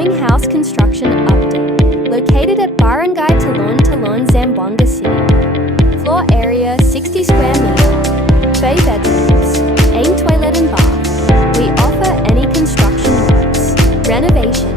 following house construction update. Located at Barangay Talon, Zamboanga City. Floor area 60 square meter. 3 bedrooms. Aim toilet and bath. We offer any construction works, renovation,